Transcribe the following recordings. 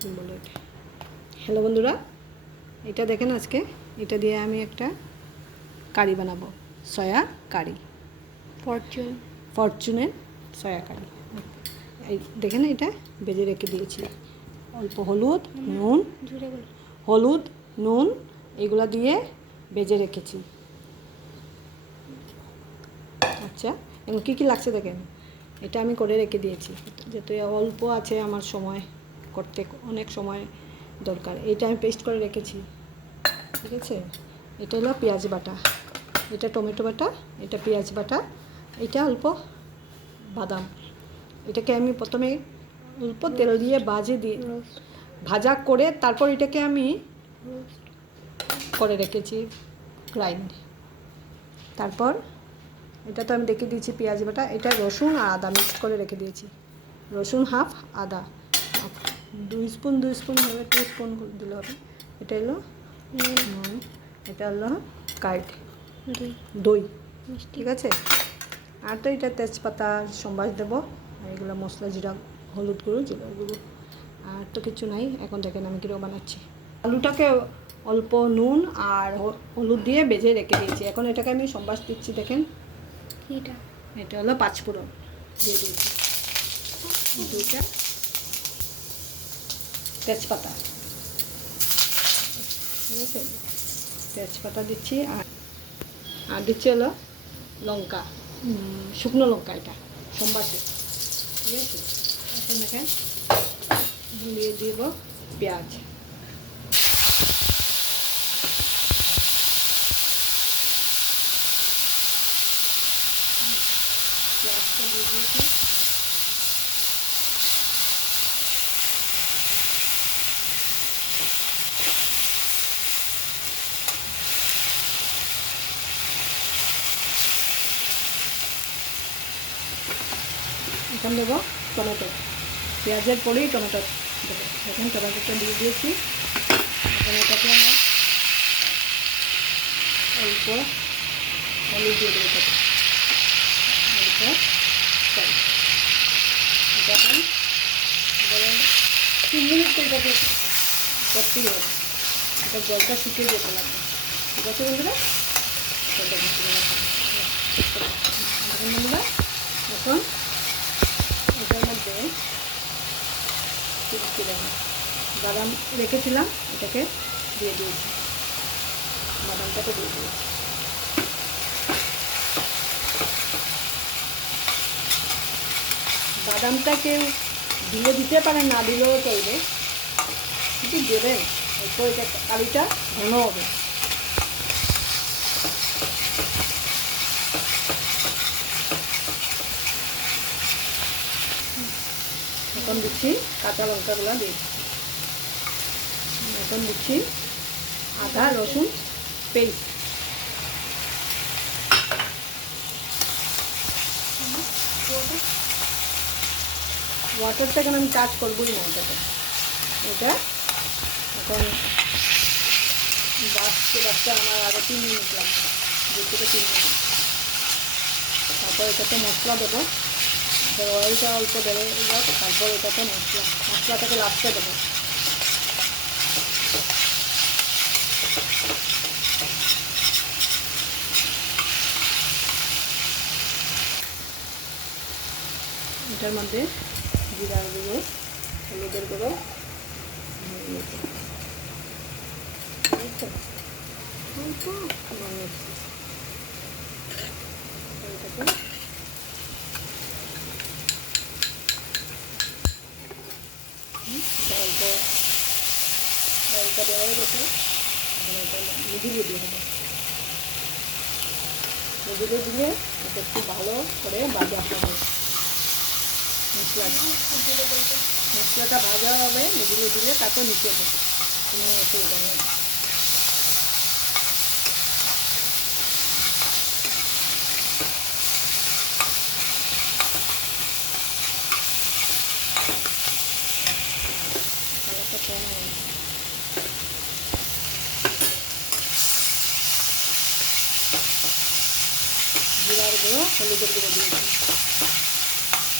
কী বলে এটা, হ্যালো বন্ধুরা, এটা দেখেন আজকে এটা দিয়ে আমি একটা কারি বানাবো, সয়া কারি, ফরচুনের সয়া কারি। এই দেখেন এটা ভেজে রেখে দিয়েছি, অল্প হলুদ নুন এগুলো দিয়ে ভেজে রেখেছি। আচ্ছা, এবং কী কী লাগছে দেখেন, এটা আমি করে রেখে দিয়েছি, যেহেতু অল্প আছে আমার সময় করতে, অনেক সময় দরকার। এটা আমি পেস্ট করে রেখেছি, ঠিক আছে। এটা হলো পেঁয়াজ বাটা, এটা টমেটো বাটা, এটা পেঁয়াজ বাটা, এটা অল্প বাদাম। এটাকে আমি প্রথমে অল্প তেল দিয়ে ভাজা করে তারপর এটাকে আমি করে রেখেছি গ্রাইন্ড। তারপর এটা তো আমি রেখে দিয়েছি পেঁয়াজ বাটা, এটা রসুন আর আদা মিক্স করে রেখে দিয়েছি। রসুন হাফ, আদা হাফ, 2 স্পুন হবে, 2 স্পুন দিলে হবে। এটা হলো এটা হলো কার্ড দই, ঠিক আছে। আর তো এটা তেজপাতা সম্বাস দেবো, আর এগুলো মশলা, জিরা, হলুদ গুঁড়ো, জিরা গুঁড়ো, আর তো কিছু নাই। এখন দেখেন আমি কীরকম বানাচ্ছি। আলুটাকে অল্প নুন আর হলুদ দিয়ে ভেজে রেখে দিয়েছি। এখন এটাকে আমি সম্বাস দিচ্ছি, দেখেন এটা হলো 5 ফোড়ন দিয়ে দিয়েছি, 2টা তেজপাতা, ঠিক আছে, তেজপাতা দিচ্ছি। আর দিচ্ছি হলো লঙ্কা, শুকনো লঙ্কা, এটা সম্বাসে, ঠিক আছে। এখন দেখেন দিয়ে দিব পেঁয়াজ, পেঁয়াজটা দিয়ে দিয়েছি। এখন দেবো টমেটো, পেঁয়াজের পরেই টমেটো দেবো। এখন টমেটোটা দিয়ে দিয়েছি। এখন এটাকে আমার অল্প হলুদ দিয়ে দেবো, অল্প চাই। এটা এখন 3 মিনিট তো এটাকে করতেই হবে, এটা জলটা শুকিয়ে যেতে লাগবে, ঠিক আছে বন্ধুরা। জলটা শুকিয়ে লাগবে বন্ধুরা। এখন এটার মধ্যে বাদাম রেখেছিলাম, এটাকে দিয়ে দিয়েছি, বাদামটাকে দিয়ে দিয়েছি। বাদামটাকে দিয়ে দিতে পারেন, না দিলেও চলবে, কিন্তু দেবেন, তো এটা কারিটা ঘন হবে। এখন দিচ্ছি কাঁচা লঙ্কাগুলো দিয়ে দিচ্ছি। এখন দিচ্ছি আদা রসুন পেস্ট, ওয়াটারটা কেন আমি টাচ করবোই না এটাতে। এটা এখন বাচ্চা আমার আরও 3 মিনিট লাগবে, 2 থেকে 3 মিনিট। তারপর এটাতে মশলা দেবো, অয়েলটা অল্প দেবে, তারপর এটাতে মশলাটাকে লাস্টে দেবো। এটার মধ্যে জিরার গুঁড়ো, হলুদের গুঁড়ো, অল্প দেওয়া হয়ে গেছে। এটা মিডিলে দিয়ে হবে, মিডিলে দিলে এটা একটু ভালো করে ভাজা হবে। মশলাটা ভাজা হবে, মিডিলে দিলে তারপর নিচে দেবে, কোনো অসুবিধা নেই। জিরার গুঁড়ো, হলুদের গুঁড়ো দিয়েছি,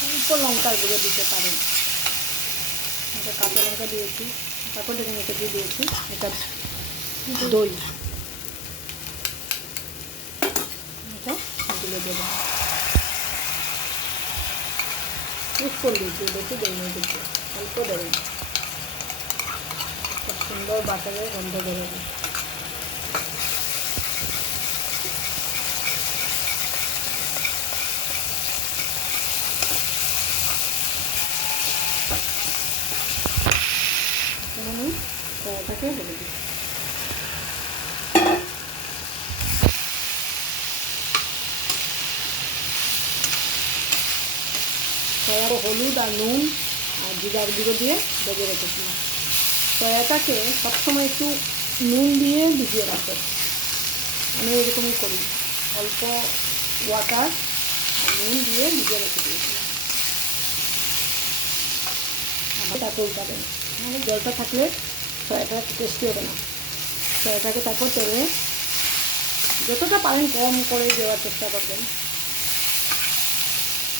অল্প লঙ্কার গুঁড়ো দিতে পারেন। কাঁচা লঙ্কা দিয়েছি, তারপর দেখুন এটা দিয়ে দিয়েছি, এটা দই, এটা তুলে দেবো। উৎপল দিয়েছি, বেশি দেই না, দিচ্ছি অল্প দেবেন, খুব সুন্দর বাটারের গন্ধ বেরোবে। আমি কড়াটাকে ঢেলে দিই। সয়ার হলুদ আর নুন আর জিরার গুঁড়ো দিয়ে ভেজে রেখেছিলাম। সয়াটাকে সবসময় একটু নুন দিয়ে ভিজিয়ে রাখো, আমি এরকমই করি, অল্প ওয়াটার আর নুন দিয়ে ভিজিয়ে রেখে দিয়েছিলাম। তারপর উঠাবেন, নাহলে জলটা থাকলে সয়াটা টেস্টি হবে না। সয়াটাকে তারপর তেলে যতটা পারেন কম করে দেওয়ার চেষ্টা করবেন,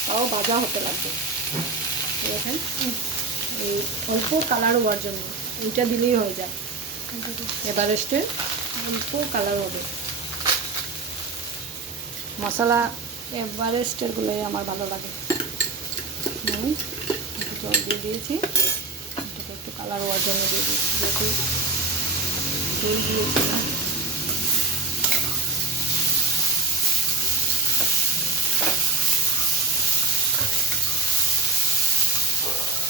তাও ভাজা হতে লাগবে। দেখেন এই অল্প কালার হওয়ার জন্য এইটা দিলেই হয়ে যায়, এভারেস্টের অল্প কালার হবে। মশলা এভারেস্টেরগুলোই আমার ভালো লাগে। একটু জল দিয়ে দিয়েছি, এটাকে একটু কালার হওয়ার জন্য দিয়ে দিয়েছি, যেহেতু দই দিয়েছি না।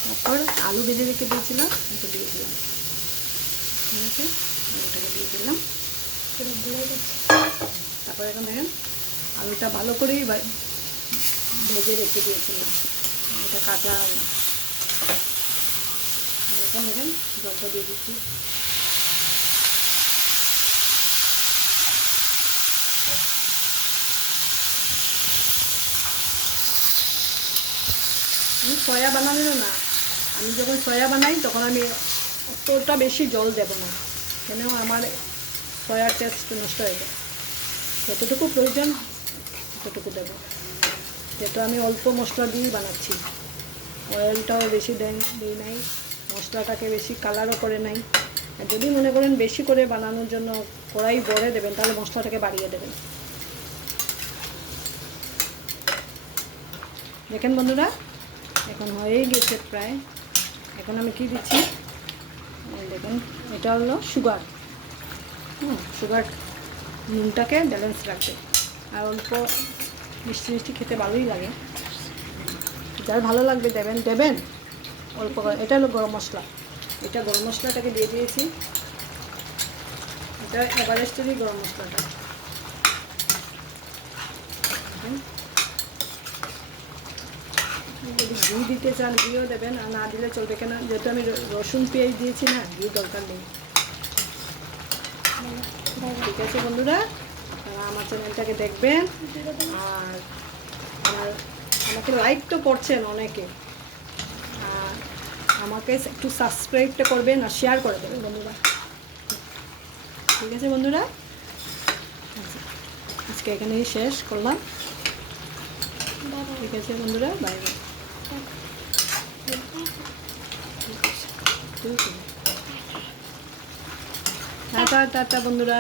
তারপর আলু ভেজে রেখে দিয়েছিলাম, এটা দিয়েছিলাম, ঠিক আছে, আলুটাকে দিয়ে দিলাম। তারপর এখন দেখেন আলুটা ভালো করেই ভেজে রেখে দিয়েছিলাম, এটা কাঁচা আলু। এখন দেখেন জলটা দিয়ে দিচ্ছি। আমি সয়া বানানো না, আমি যখন সয়া বানাই তখন আমি অতটা বেশি জল দেব না, কেন আমার সয়ার টেস্ট নষ্ট হয়ে যায়। যতটুকু প্রয়োজন ততটুকু দেবো, যেহেতু আমি অল্প মশলা দিয়েই বানাচ্ছি, অয়েলটাও বেশি দিই নাই, মশলাটাকে বেশি কালারও করে নাই। আর যদি মনে করেন বেশি করে বানানোর জন্য কড়াই ভরে দেবেন, তাহলে মশলাটাকে বাড়িয়ে দেবেন। দেখেন বন্ধুরা, এখন হয়েই গেছে প্রায়। এখন আমি কি দিচ্ছি দেখুন, এটা হলো সুগার। সুগার নুনটাকে ব্যালেন্স রাখবে, আর অল্প মিষ্টি মিষ্টি খেতে ভালোই লাগে, যার ভালো লাগবে দেবেন অল্প করে। এটা হলো গরম মশলা, এটা গরম মশলাটাকে দিয়ে দিয়েছি, এটা এভারেস্টেরই গরম মশলাটা। যদি ঘি দিতে চান ঘিও দেবেন, আর না দিলে চলবে, কেন যেহেতু আমি রসুন পেঁয়াজ দিয়েছি না, ঘি দরকার নেই। ঠিক আছে বন্ধুরা, আপনারা আমার চ্যানেলটাকে দেখবেন, আর আমাকে লাইক তো করছেন অনেকে, আর আমাকে একটু সাবস্ক্রাইবটা করবেন আর শেয়ার করে দেবেন বন্ধুরা। ঠিক আছে বন্ধুরা, আজকে এখানেই শেষ করলাম। ঠিক আছে বন্ধুরা, বাই বাই। টাটা টাটা বন্ধুরা।